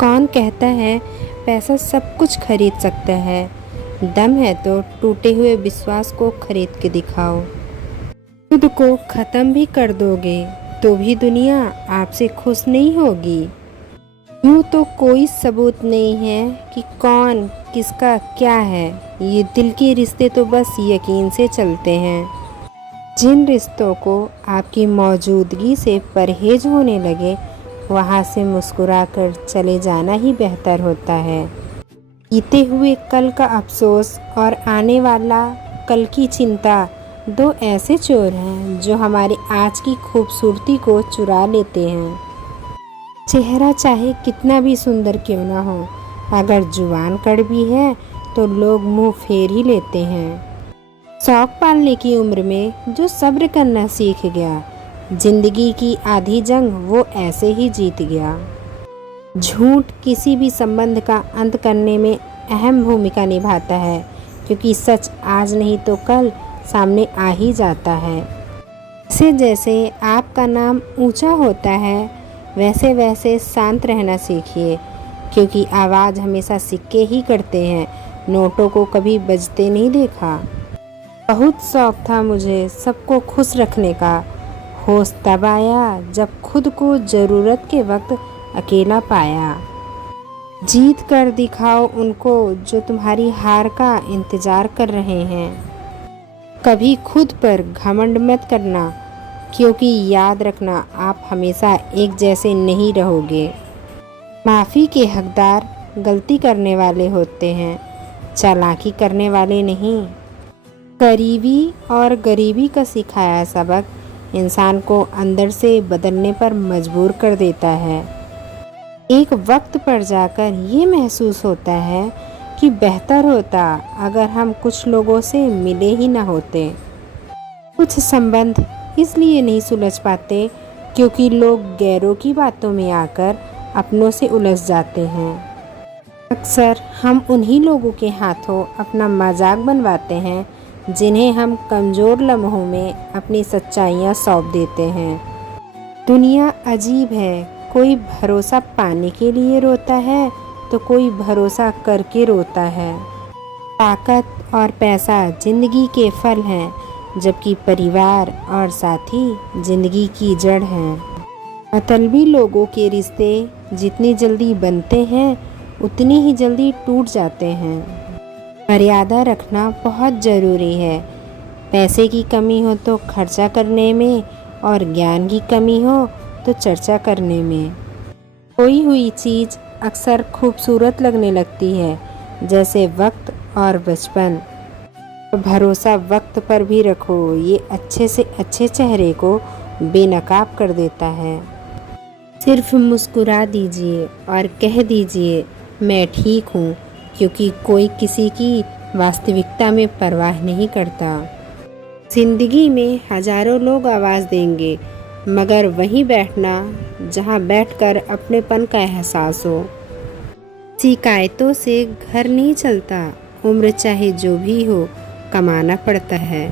कौन कहता है पैसा सब कुछ खरीद सकता है। दम है तो टूटे हुए विश्वास को खरीद के दिखाओ। खुद को ख़त्म भी कर दोगे तो भी दुनिया आपसे खुश नहीं होगी। यूँ तो कोई सबूत नहीं है कि कौन किसका क्या है। ये दिल के रिश्ते तो बस यकीन से चलते हैं। जिन रिश्तों को आपकी मौजूदगी से परहेज होने लगे, वहाँ से मुस्कुराकर चले जाना ही बेहतर होता है। बीते हुए कल का अफसोस और आने वाला कल की चिंता दो ऐसे चोर हैं जो हमारी आज की खूबसूरती को चुरा लेते हैं। चेहरा चाहे कितना भी सुंदर क्यों ना हो, अगर जुबान कड़वी है तो लोग मुंह फेर ही लेते हैं। शौक पालने की उम्र में जो सब्र करना सीख गया, जिंदगी की आधी जंग वो ऐसे ही जीत गया। झूठ किसी भी संबंध का अंत करने में अहम भूमिका निभाता है, क्योंकि सच आज नहीं तो कल सामने आ ही जाता है। जैसे जैसे आपका नाम ऊंचा होता है, वैसे वैसे शांत रहना सीखिए, क्योंकि आवाज़ हमेशा सिक्के ही करते हैं, नोटों को कभी बजते नहीं देखा। बहुत शौक था मुझे सबको खुश रखने का, होश तब आया जब खुद को ज़रूरत के वक्त अकेला पाया। जीत कर दिखाओ उनको जो तुम्हारी हार का इंतज़ार कर रहे हैं। कभी खुद पर घमंड मत करना, क्योंकि याद रखना आप हमेशा एक जैसे नहीं रहोगे। माफ़ी के हकदार गलती करने वाले होते हैं, चालाकी करने वाले नहीं। करीबी और गरीबी का सिखाया सबक इंसान को अंदर से बदलने पर मजबूर कर देता है। एक वक्त पर जाकर ये महसूस होता है कि बेहतर होता अगर हम कुछ लोगों से मिले ही ना होते। कुछ संबंध इसलिए नहीं सुलझ पाते क्योंकि लोग गैरों की बातों में आकर अपनों से उलझ जाते हैं। अक्सर हम उन्हीं लोगों के हाथों अपना मजाक बनवाते हैं जिन्हें हम कमज़ोर लम्हों में अपनी सच्चाइयाँ सौंप देते हैं। दुनिया अजीब है, कोई भरोसा पाने के लिए रोता है तो कोई भरोसा करके रोता है। ताकत और पैसा जिंदगी के फल हैं, जबकि परिवार और साथी जिंदगी की जड़ हैं। मतलबी लोगों के रिश्ते जितनी जल्दी बनते हैं उतनी ही जल्दी टूट जाते हैं। मर्यादा रखना बहुत ज़रूरी है। पैसे की कमी हो तो खर्चा करने में, और ज्ञान की कमी हो तो चर्चा करने में। खोई हुई चीज़ अक्सर खूबसूरत लगने लगती है, जैसे वक्त और बचपन। भरोसा वक्त पर भी रखो, ये अच्छे से अच्छे चेहरे को बेनकाब कर देता है। सिर्फ मुस्कुरा दीजिए और कह दीजिए मैं ठीक हूँ, क्योंकि कोई किसी की वास्तविकता में परवाह नहीं करता। जिंदगी में हजारों लोग आवाज़ देंगे, मगर वहीं बैठना जहाँ बैठकर अपनेपन का एहसास हो। शिकायतों से घर नहीं चलता, उम्र चाहे जो भी हो कमाना पड़ता है।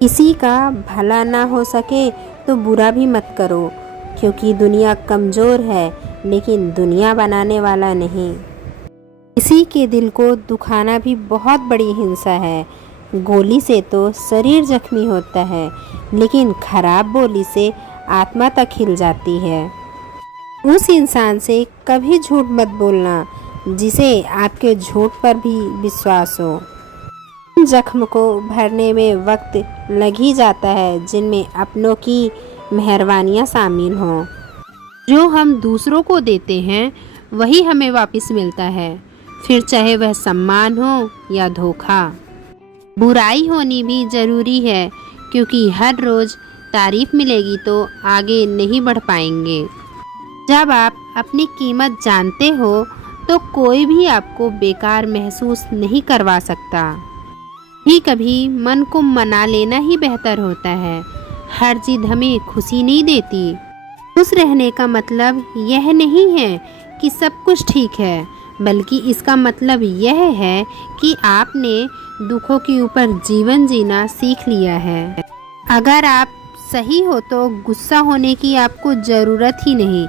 किसी का भला ना हो सके तो बुरा भी मत करो, क्योंकि दुनिया कमज़ोर है लेकिन दुनिया बनाने वाला नहीं। किसी के दिल को दुखाना भी बहुत बड़ी हिंसा है। गोली से तो शरीर जख्मी होता है, लेकिन खराब बोली से आत्मा तक हिल जाती है। उस इंसान से कभी झूठ मत बोलना जिसे आपके झूठ पर भी विश्वास हो। जख्म को भरने में वक्त लग ही जाता है, जिनमें अपनों की मेहरबानियाँ शामिल हों। जो हम दूसरों को देते हैं वही हमें वापस मिलता है, फिर चाहे वह सम्मान हो या धोखा। बुराई होनी भी ज़रूरी है, क्योंकि हर रोज़ तारीफ मिलेगी तो आगे नहीं बढ़ पाएंगे। जब आप अपनी कीमत जानते हो तो कोई भी आपको बेकार महसूस नहीं करवा सकता। कभी कभी मन को मना लेना ही बेहतर होता है। हर जिद हमें खुशी नहीं देती। खुश रहने का मतलब यह नहीं है कि सब कुछ ठीक है, बल्कि इसका मतलब यह है कि आपने दुखों के ऊपर जीवन जीना सीख लिया है। अगर आप सही हो तो गुस्सा होने की आपको ज़रूरत ही नहीं,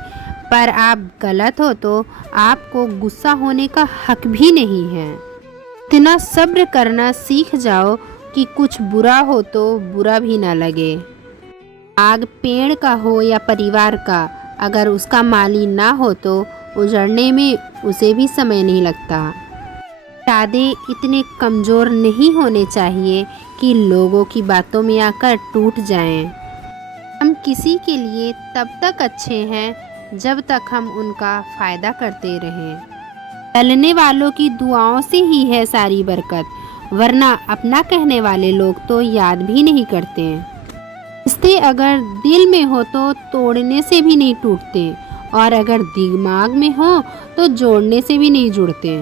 पर आप गलत हो तो आपको गुस्सा होने का हक भी नहीं है। इतना सब्र करना सीख जाओ कि कुछ बुरा हो तो बुरा भी ना लगे। आग पेड़ का हो या परिवार का, अगर उसका माली ना हो तो उजड़ने में उसे भी समय नहीं लगता। इरादे इतने कमज़ोर नहीं होने चाहिए कि लोगों की बातों में आकर टूट जाएं। हम किसी के लिए तब तक अच्छे हैं जब तक हम उनका फ़ायदा करते रहें। चलने वालों की दुआओं से ही है सारी बरकत, वरना अपना कहने वाले लोग तो याद भी नहीं करते। रिश्ते अगर दिल में हो तो तोड़ने से भी नहीं टूटते, और अगर दिमाग में हो तो जोड़ने से भी नहीं जुड़ते।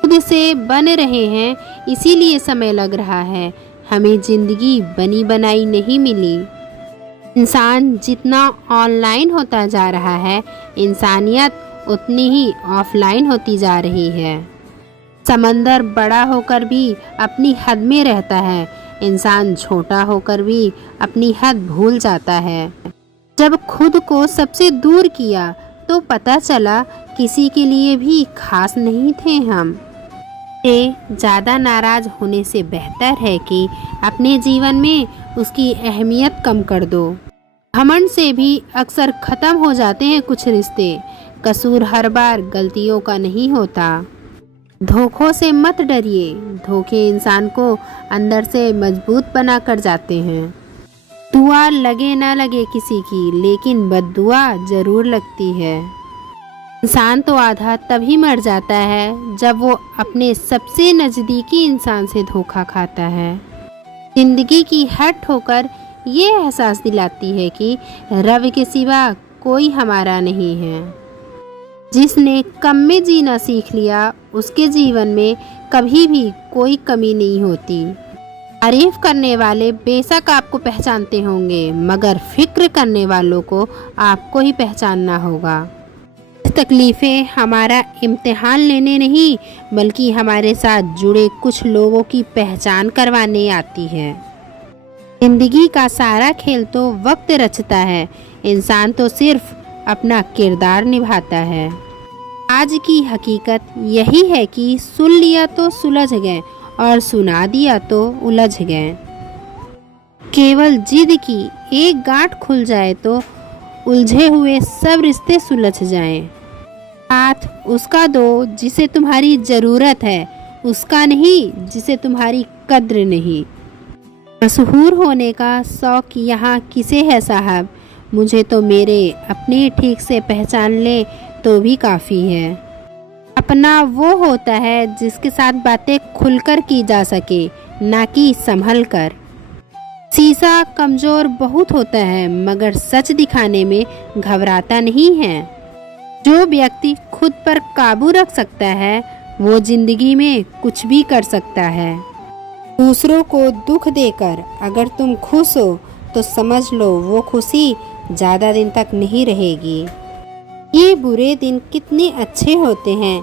खुद से बन रहे हैं इसीलिए समय लग रहा है, हमें ज़िंदगी बनी बनाई नहीं मिली। इंसान जितना ऑनलाइन होता जा रहा है, इंसानियत उतनी ही ऑफलाइन होती जा रही है। समंदर बड़ा होकर भी अपनी हद में रहता है, इंसान छोटा होकर भी अपनी हद भूल जाता है। जब खुद को सबसे दूर किया तो पता चला किसी के लिए भी खास नहीं थे हम। ज़्यादा नाराज़ होने से बेहतर है कि अपने जीवन में उसकी अहमियत कम कर दो। घमंड से भी अक्सर ख़त्म हो जाते हैं कुछ रिश्ते। कसूर हर बार गलतियों का नहीं होता। धोखों से मत डरिए, धोखे इंसान को अंदर से मजबूत बना कर जाते हैं। दुआ लगे ना लगे किसी की, लेकिन बद्दुआ ज़रूर लगती है। इंसान तो आधा तभी मर जाता है जब वो अपने सबसे नज़दीकी इंसान से धोखा खाता है। ज़िंदगी की हर ठोकर ये एहसास दिलाती है कि रब के सिवा कोई हमारा नहीं है। जिसने कम में जीना सीख लिया उसके जीवन में कभी भी कोई कमी नहीं होती। तारीफ करने वाले बेशक आपको पहचानते होंगे, मगर फिक्र करने वालों को आपको ही पहचानना होगा। तकलीफ़ें हमारा इम्तिहान लेने नहीं, बल्कि हमारे साथ जुड़े कुछ लोगों की पहचान करवाने आती है। ज़िंदगी का सारा खेल तो वक्त रचता है, इंसान तो सिर्फ अपना किरदार निभाता है। आज की हकीकत यही है कि सुन लिया तो सुलझ गए और सुना दिया तो उलझ गए। केवल जिद की एक गांठ खुल जाए तो उलझे हुए सब रिश्ते सुलझ जाएं। साथ उसका दो जिसे तुम्हारी ज़रूरत है, उसका नहीं जिसे तुम्हारी कद्र नहीं। मशहूर होने का शौक़ यहाँ किसे है साहब, मुझे तो मेरे अपने ठीक से पहचान ले तो भी काफ़ी है। अपना वो होता है जिसके साथ बातें खुलकर की जा सके, ना कि संभल कर। शीशा कमज़ोर बहुत होता है, मगर सच दिखाने में घबराता नहीं है। जो व्यक्ति खुद पर काबू रख सकता है वो ज़िंदगी में कुछ भी कर सकता है। दूसरों को दुख देकर अगर तुम खुश हो तो समझ लो वो खुशी ज़्यादा दिन तक नहीं रहेगी। ये बुरे दिन कितने अच्छे होते हैं,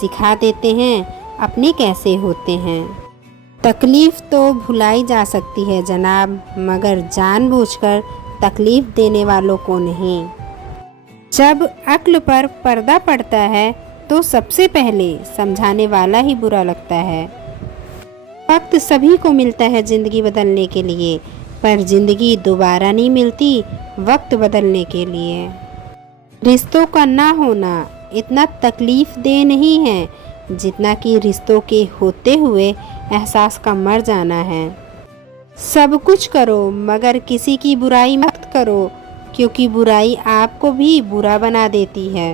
सिखा देते हैं अपने कैसे होते हैं। तकलीफ़ तो भुलाई जा सकती है जनाब, मगर जानबूझकर तकलीफ़ देने वालों को नहीं। जब अक्ल पर पर्दा पड़ता है तो सबसे पहले समझाने वाला ही बुरा लगता है। वक्त सभी को मिलता है ज़िंदगी बदलने के लिए, पर ज़िंदगी दोबारा नहीं मिलती वक्त बदलने के लिए। रिश्तों का ना होना इतना तकलीफ़ दे नहीं है जितना कि रिश्तों के होते हुए एहसास का मर जाना है। सब कुछ करो मगर किसी की बुराई मत करो, क्योंकि बुराई आपको भी बुरा बना देती है।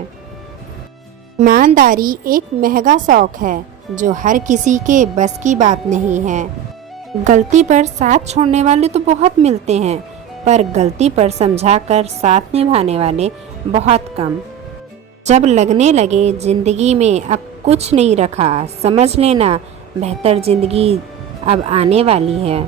ईमानदारी एक महंगा शौक़ है जो हर किसी के बस की बात नहीं है। गलती पर साथ छोड़ने वाले तो बहुत मिलते हैं, पर गलती पर समझाकर साथ निभाने वाले बहुत कम। जब लगने लगे ज़िंदगी में अब कुछ नहीं रखा, समझ लेना बेहतर ज़िंदगी अब आने वाली है।